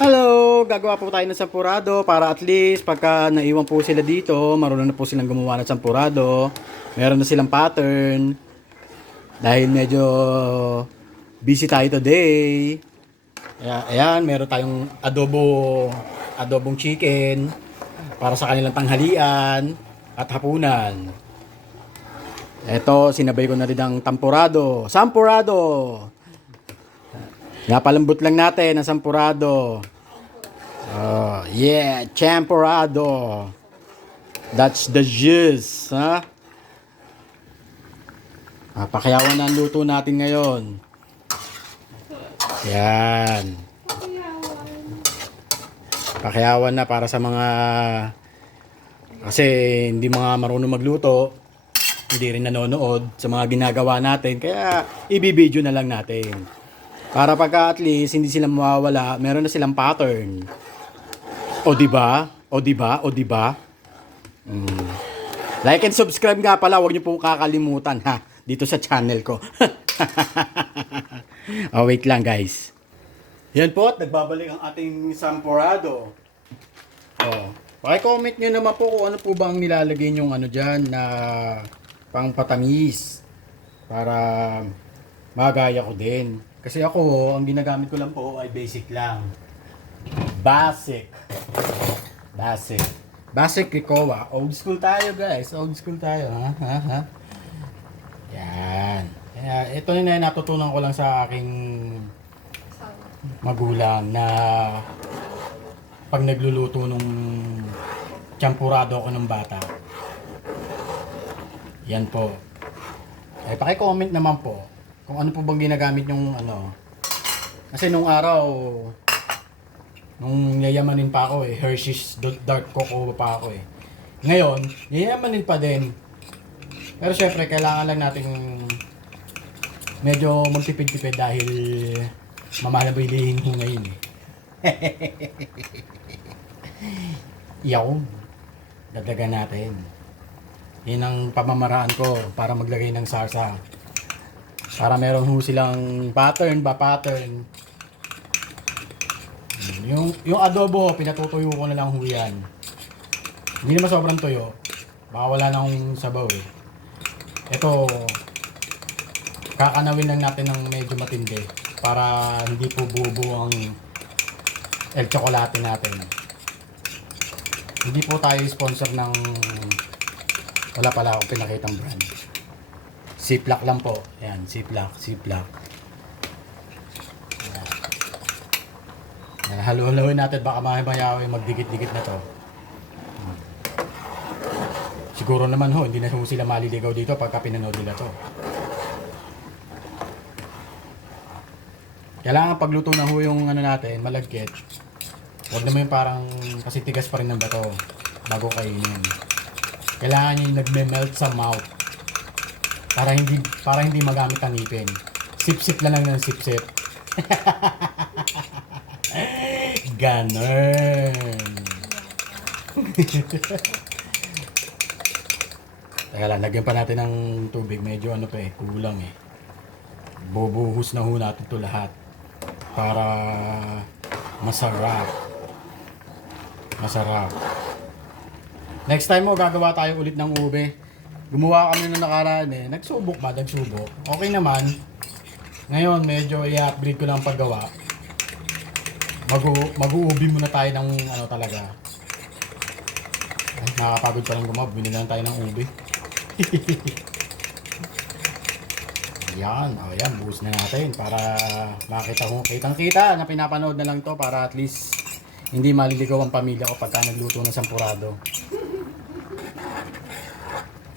Hello! Gagawa po tayo ng sampurado para at least pagka naiwan po sila dito, marunong na po silang gumawa ng sampurado. Meron na silang pattern. Dahil medyo busy tayo today. Ayan, meron tayong adobong chicken para sa kanilang tanghalian at hapunan. Ito, sinabay ko na rin ang sampurado. Napalambot lang natin ang sampurado. Oh, yeah, champorado. That's the juice, ha? Pakiyawan na ang luto natin ngayon. Yan. Pakiyawan na para sa mga kasi hindi mga marunong magluto, hindi rin nanonood sa mga ginagawa natin, kaya ibibideo na lang natin. Para pagka at least hindi sila mawawala, meron na silang pattern. O di ba? Like and subscribe nga pala, huwag niyo pong kakalimutan ha dito sa channel ko. Wait lang guys. Yan po, at nagbabalik ang ating sampurado. Paki-comment niyo naman po kung ano po ba ang nilalagay niyong ano diyan na pangpatamis para magaya ko din. Kasi ako, ang ginagamit ko lang po ay basic lang. Basic Ricoa. Old school tayo guys. Old school tayo. Ha? Yan. Kaya ito na natutunan ko lang sa aking magulang na pag nagluluto nung champurado ako ng bata. Yan po. Paki-comment naman po kung ano po bang ginagamit yung ano. Kasi nung araw, nung yayamanin pa ako Hershey's Dark Cocoa pa ako Ngayon, yayamanin pa din. Pero syempre, kailangan lang natin medyo magtipid-tipid dahil mamahal na bilihin ko ngayon Iyaw, dagdagan natin. Yun ang pamamaraan ko para maglagay ng sarsa. Para meron ho silang pattern. Yung adobo, pinatutuyo ko na lang ho yan. Hindi naman sobrang tuyo. Baka wala na akong sabaw Ito, kakanawin lang natin ng medyo matindi para hindi po buo ang el chocolate natin. Hindi po tayo sponsor ng wala pala akong pinakitang brand. Ziploc lang po. Ayan, Ziploc. Halo-haloin natin, baka mamaya magdikit-dikit na to. Siguro naman hindi na sila maliligaw dito pagka pinanood nila to. Kailangan pagluto na yung ano natin, malagkit. Huwag naman yung parang kasi tigas pa rin ng bato bago kainin. Kailangan yung nagme-melt sa mouth. Para hindi magamit ang ngipin. Sip-sip na lang ng sip-sip. Ganon. Teka lang, lagyan pa natin ng tubig. Medyo kulang Bubuhos na natin ito lahat. Para masarap. Next time gagawa tayo ulit ng ube. Gumawa kami na nakaraan Nagsubok. Okay naman. Ngayon, medyo i-upgrade ko lang paggawa. Mag-uubi muna tayo ng talaga. Nakakapagod pa lang gumawa. Bili lang tayo ng ube. Yan. Ayan, buhos na natin para makita ko. Kitang-kita na pinapanood na lang to para at least hindi maliligaw ang pamilya ko pagka nagluto ng sampurado.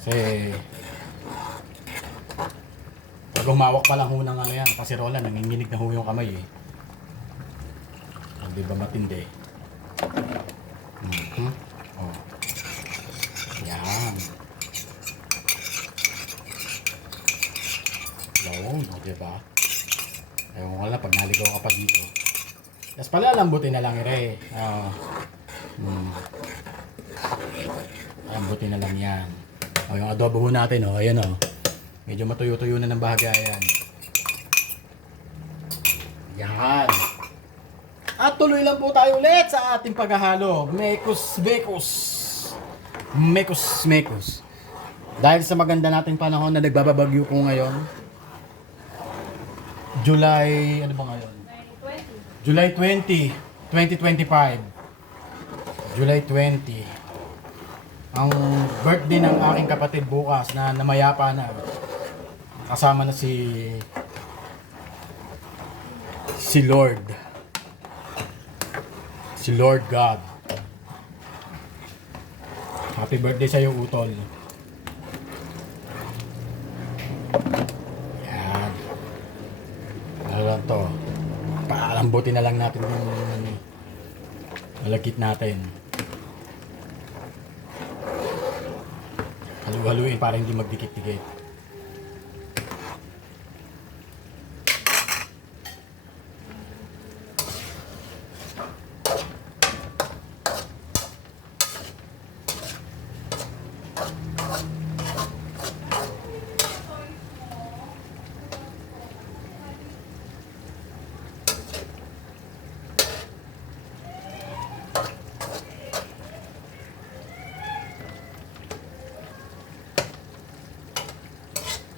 Kasi pag humawak pa lang ng yan, kasirola, nanginginig na yung kamay Di ba matindi? Yan. Yun, diba? Ewan ko lang pag naligaw ka pa dito. Tapos palalambutin na lang Lambutin na lang yan. Yung adobo natin ayan medyo matuyo-tuyo na ng bahagya yan. At tuloy lang po tayo ulit sa ating paghahalo. Mekos, mekos. Mekos, mekos. Dahil sa maganda nating panahon na nagbababagyo po ngayon. July, ano ba ngayon? July 20, 2025. July 20. Ang birthday ng aking kapatid bukas na namayapa na. Kasama na si Lord. Si Lord God. Happy birthday sa iyo, Utol. Yan. Ano lang to. Paalambutin na lang natin yung malagkit natin. Halu-haluin para hindi magdikit-dikit.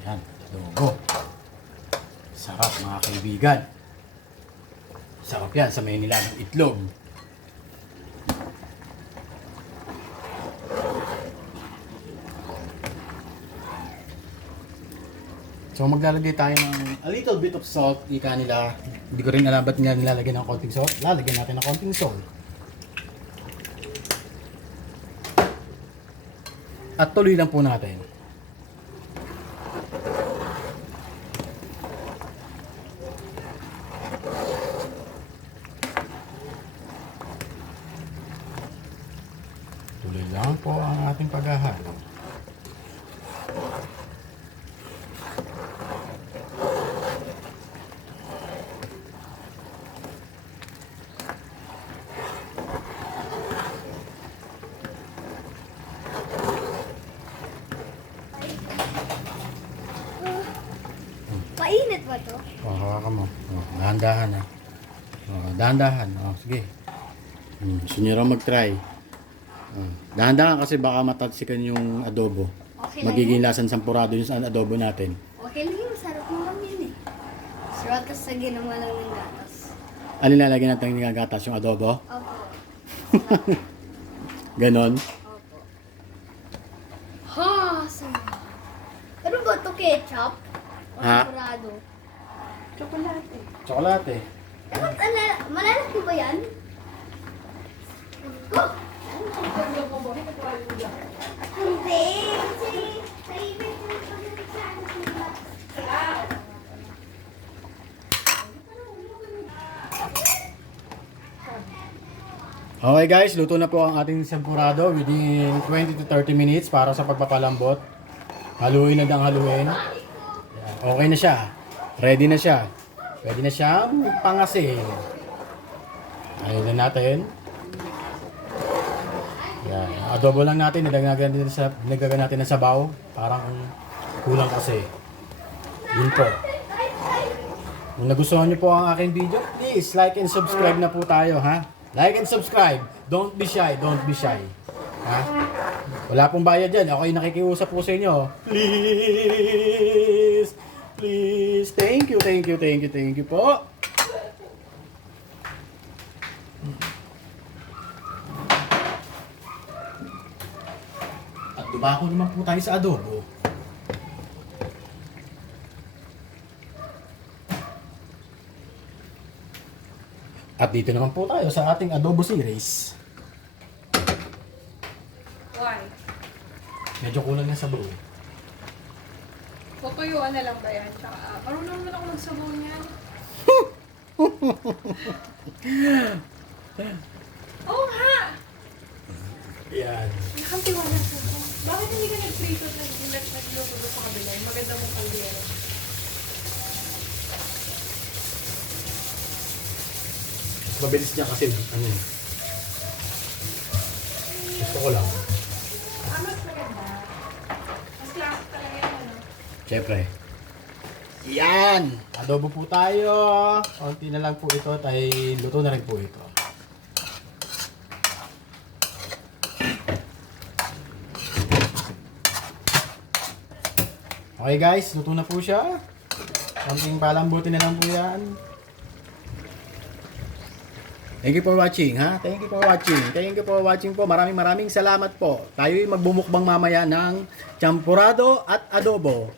Yan, adobo. Sarap mga kaibigan. Sarap yan sa may nilagang itlog. So maglalagay tayo ng a little bit of salt. Ika nila, hindi ko rin alam ba't nila nilalagay ng konting salt. Lalagyan natin ng konting salt. At tuloy lang po natin. Tuloy lang po ang ating paghahalo. Mainit ba to? Hawakan mo. Dahan-dahan ha. Dahan-dahan. Sige. Gusto nyo raw mag-try. Dahan-dahan kasi baka matalsikan yung adobo. Okay lang Magiging lasan sampurado yung sa adobo natin. Okay lang yun. Sarap mo lang yun eh. Sarap kasi sa ginawa lang ng gatas. Alin lalagyan natin ng gatas? Yung adobo? Opo. Ganon. Opo. Ha! Sarap. Ano ba ito? Ketchup? O Ha? sakurado? Chocolate. Tsokolate. Dapat malalaki ba yan? Oh! Hindi. Kasi favorite ko sa Okay guys, luto na po ang ating sampurado within 20 to 30 minutes para sa pagpapalambot. Haluin na ng haluin. Yan. Okay na siya. Ready na siya. Pwede na siyang pangasin. Ayun na natin. Yan. Adobo lang natin. Nilagyan natin ng sabaw. Parang kulang kasi. Yun po. Kung nagustuhan niyo po ang aking video, please like and subscribe na po tayo, ha? Like and subscribe. Don't be shy. Don't be shy. Ha? Wala pong bayad dyan. Ako yung nakikiusap po sa inyo. Please. Please. Thank you, thank you, thank you, thank you po. At dumako naman po tayo sa adobo. At dito naman po tayo sa ating adobo series. Why? Medyo kulang na sabaw. Tutuyuan na lang ba yan? Tsaka, marunong naman ako magsabaw niyan. Oo nga! Yan. Nakamtiwala sa ko. Bakit hindi ka nag-prito at nag-luto sa kabila? Maganda mong kaldero. Mabilis niya kasi ano eh. Gusto ko lang. Mas maganda. Mas classic talaga yan, ano? Siyempre. Yan! Adobo po tayo. Konti na lang po ito at ay luto na rin po ito. Okay guys, luto na po siya. Konting palambutin na lang po yan. Thank you for watching, ha? Thank you for watching. Thank you for watching po. Maraming salamat po. Tayo'y magbumukbang mamaya ng champurado at adobo.